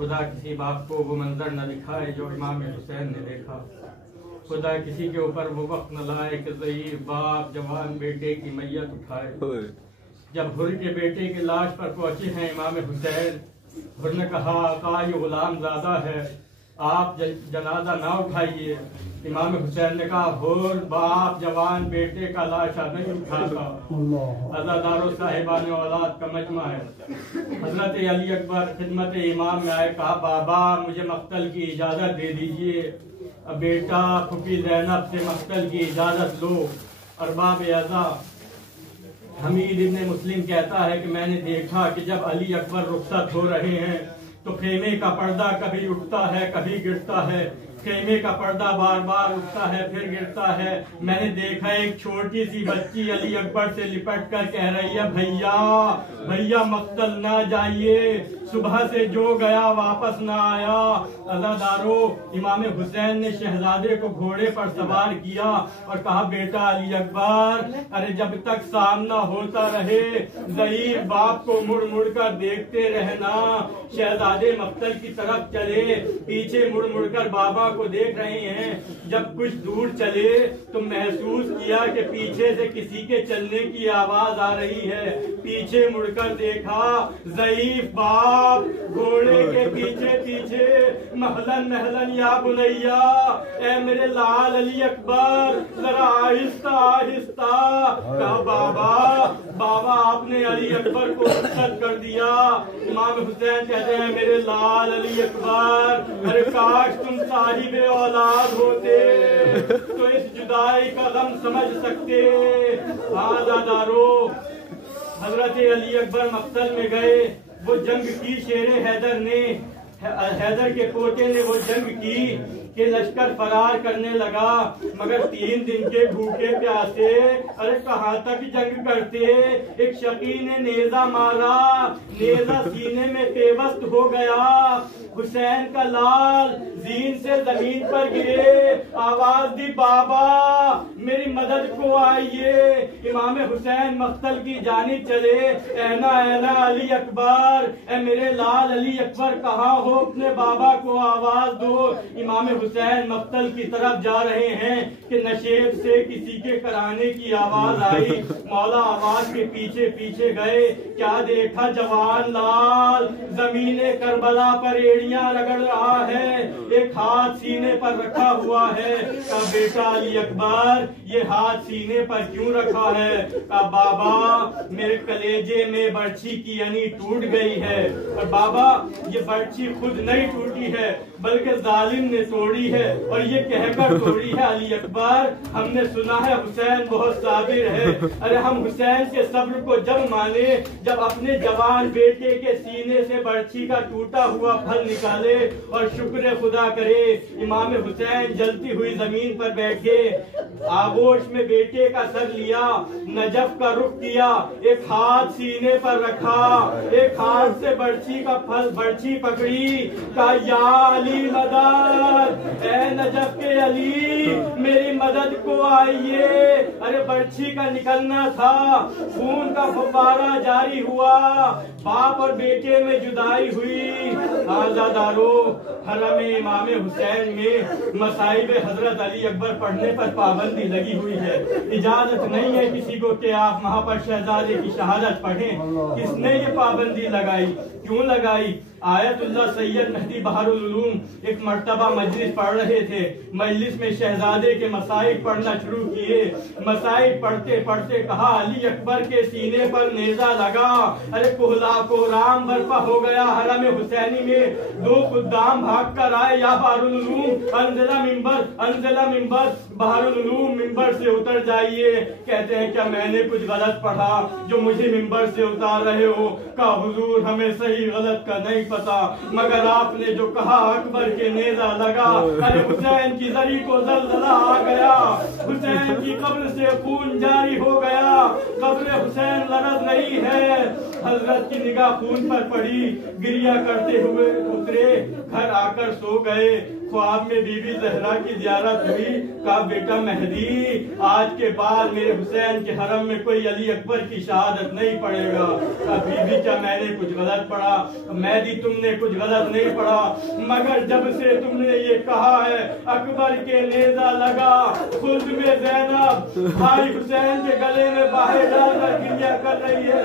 खुदा किसी बाप को वो मंजर न दिखाए जो इमाम हुसैन ने देखा। खुदा किसी के ऊपर वो वक्त न लाए कि ज़ईफ़ बाप जवान बेटे की मैयत उठाए। जब हुर के बेटे की लाश पर पहुंचे हैं इमाम हुसैन, हुर ने कहा आका ये गुलाम ज़्यादा है, आप जनाजा ना उठाइए। इमाम हुसैन ने कहा हुर बाप जवान बेटे का लाशा नहीं उठाता। अज़ादारों साहिबान औलाद का मजमा है। हजरत अली अकबर खिदमत इमाम में आए, कहा बाबा मुझे मक्तल की इजाज़त दे दीजिए। अब बेटा फुफी ज़ैनब से मक्तल की इजाज़त लो। अरबाब अज़ा हमीद इब्न मुस्लिम कहता है कि मैंने देखा कि जब अली अकबर रुखसत हो रहे हैं तो खेमे का पर्दा कभी उठता है कभी गिरता है। खेमे का पर्दा बार बार उठता है फिर गिरता है। मैंने देखा एक छोटी सी बच्ची अली अकबर से लिपट कर कह रही है भैया भैया मक्तल ना जाइए, सुबह से जो गया वापस ना आया। अज़ादारों इमाम हुसैन ने शहजादे को घोड़े पर सवार किया और कहा बेटा अली अकबर अरे जब तक सामना होता रहे ज़ईफ़ बाप को मुड़ मुड़ कर देखते रहना। शहजादे मक्तल की तरफ चले, पीछे मुड़ मुड़ कर बाबा को देख रहे हैं। जब कुछ दूर चले तो महसूस किया कि पीछे से किसी के चलने की आवाज आ रही है। पीछे मुड़कर देखा ज़ईफ़ बाप घोड़े के पीछे पीछे महलन महलन या बुनैया, ए मेरे लाल अली अकबर जरा आहिस्ता आहिस्ता। कहा बाबा बाबा आपने अली अकबर को रुखसत कर दिया। इमाम हुसैन कहते हैं मेरे लाल अली अकबर अरे काश तुम साहिबे औलाद होते तो इस जुदाई का गम समझ सकते। आज़ादारों हजरत अली अकबर मक्तल में गए, वो जंग की शेरे हैदर के पोते ने वो जंग की कि लश्कर फरार करने लगा, मगर 3 दिन के भूखे प्यासे अरे कहाँ तक जंग करते। एक शकी ने नेजा मारा, नेजा सीने में पेवस्त हो गया। हुसैन का लाल जीन से जमीन पर गिरे, आवाज दी बाबा मेरी मदद को आइए। इमाम हुसैन मक्तल की जानिब चले, ऐना ऐना अली अकबर ए मेरे लाल अली अकबर कहाँ हो, अपने बाबा को आवाज दो। इमाम हुसैन मक्तल की तरफ जा रहे हैं कि नशेब से किसी के कराने की आवाज आई। मौला आवाज के पीछे पीछे गए, क्या देखा जवान लाल जमीने करबला पर एड़ियां रगड़ रहा है, एक हाथ सीने पर रखा हुआ है। का बेटा अली अकबर ये हाथ सीने पर क्यों रखा है? का बाबा मेरे कलेजे में बर्छी की यानी टूट गई है। और बाबा ये बर्छी खुद नहीं टूटी है बल्कि जालिम ने तोड़ी है, और ये कहकर तोड़ी है अली अकबर हमने सुना है हुसैन बहुत साबिर है। अरे हम हुसैन के सब्र को जब माने जब अपने जवान बेटे के सीने से बर्छी का टूटा हुआ फल निकाले और शुक्र खुदा करे। इमाम हुसैन जलती हुई जमीन पर बैठे, आगोश में बेटे का सर लिया, नजफ का रुख किया, एक हाथ सीने पर रखा, एक हाथ से बर्छी का फल बर्छी पकड़ी। का या अली मदद ए नजफ के अली मेरी मदद को आइए। अरे बर्छी का निकलना था, खून का फव्वारा जारी हुआ, बाप और बेटे में जुदाई हुई। आज़ादारों हरम इमाम हुसैन में मसाइब हजरत अली अकबर पढ़ने पर पाबंदी लगी हुई है। इजाजत नहीं है किसी को कि आप वहाँ पर शहजादे की शहादत पढ़ें। किसने ये पाबंदी लगाई, क्यों लगाई? आयतुल्लाह सैयद मेहदी बहारुल उलूम एक मर्तबा मजलिस पढ़ रहे थे, मजलिस में शहजादे के मसाइब पढ़ना शुरू किए। मसाइब पढ़ते पढ़ते कहा अली अकबर के सीने पर नेजा लगा। अरे कोहराम बर्पा हो गया हरम हुसैनी में। 2 खुद्दाम भाग कर आए, या बहारुल उलूम अंजला मिंबर बहारुल उलूम मिंबर से उतर जाइए। कहते हैं क्या मैंने कुछ गलत पढ़ा जो मुझे मिंबर से उतार रहे हो? का हुजूर हमें सही गलत का नहीं पता, मगर आपने जो कहा अकबर के नेजा लगा। अरे हुसैन की जरी को जलजला आ गया, हुसैन की कब्र से खून जारी हो गया, कब्र हुसैन लरज़ नहीं है। हजरत की निगाह खून पर पड़ी, गिरिया करते हुए उतरे, घर आकर सो गए। ख्वाब में बीबी जहरा की ज़ियारत हुई। कहा बेटा मेहदी, आज के बाद मेरे हुसैन के हरम में कोई अली अकबर की शहादत नहीं पड़ेगा। कहा बीबी क्या मैंने कुछ गलत पढ़ा? मेहदी तुमने कुछ गलत नहीं पढ़ा, मगर जब से तुमने ये कहा है अकबर के नेजा लगा, खुद में ज़ैनब भाई हुसैन के गले में बाहें डालकर गिरिया कर रही है।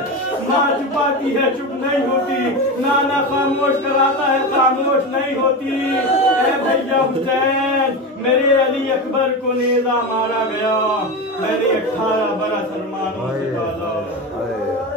माँ छुपाती है चुप नहीं होती, नाना खामोश कराता है खामोश नहीं होती। ए भैया हुसैन, मेरे अली अकबर को नेजा मारा गया, मैंने 18 बरस अरमानों से पाला।